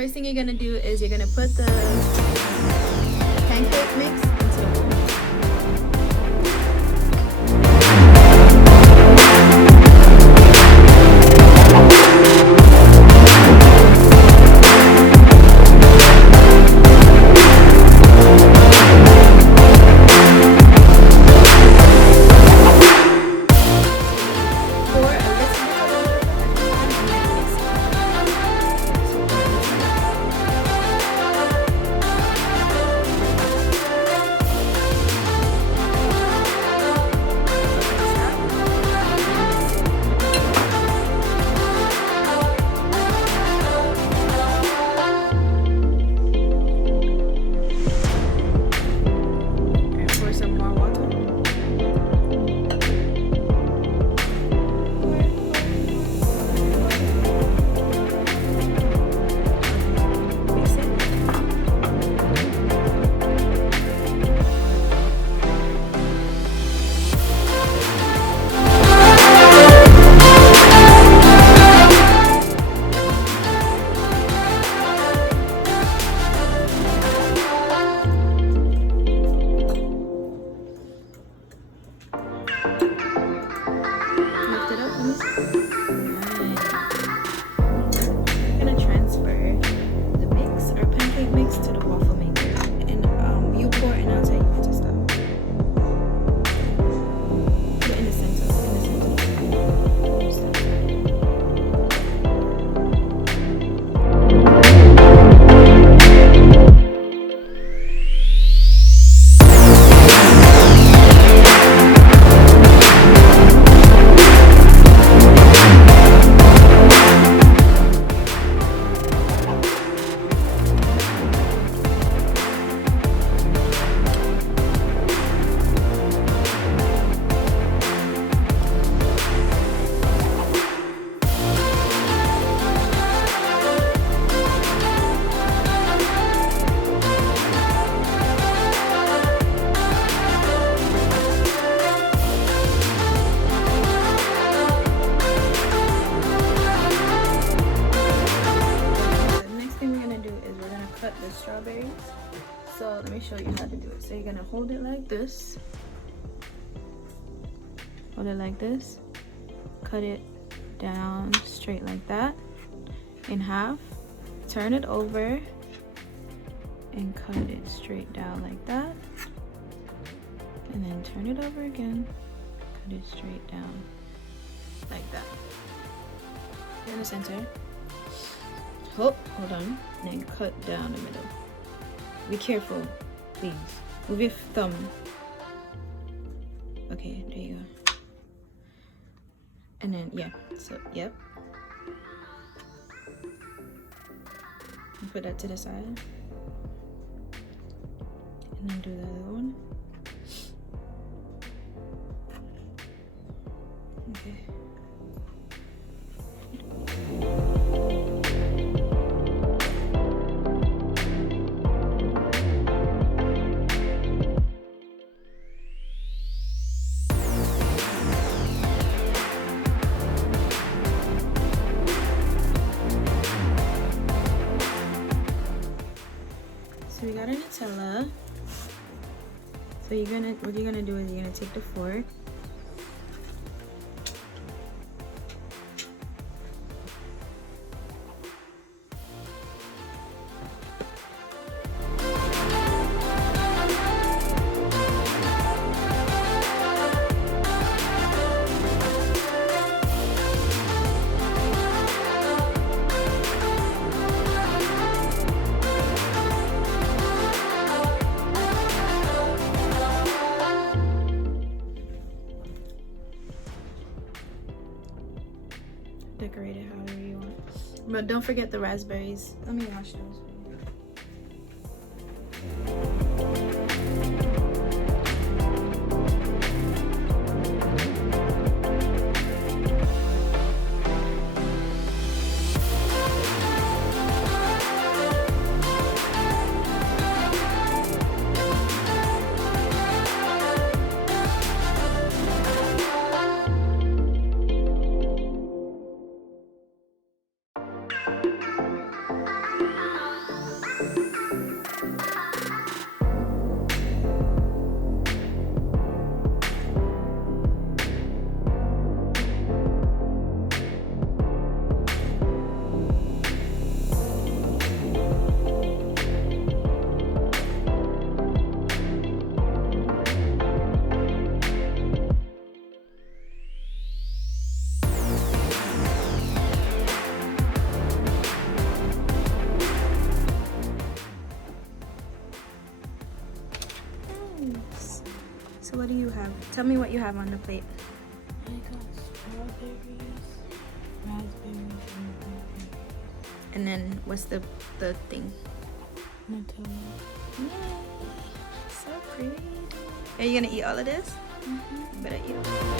first thing you're gonna do is you're gonna put the pancake mix into the bowl. Strawberries. So let me show you how to do it. So you're gonna hold it like this, hold it like this, cut it down straight like that in half, turn it over and cut it straight down like that, and then turn it over again, cut it straight down like that in the center. Hold on, and then cut down the middle. Be careful, please. Move your thumb. Okay, there you go. And then, yeah, so, yep. Put that to the side. And then do the other one. Okay. So we got a Nutella. So what you're gonna do is you're gonna take the fork. Decorate it however you want. But don't forget the raspberries. Let me wash those. nice. So what do you have? Tell me what you have on the plate. I got strawberries, raspberries, and blackberries. And then what's the thing? Nutella. Yay! So pretty. Are you gonna eat all of this? Mm-hmm. You better eat all of it.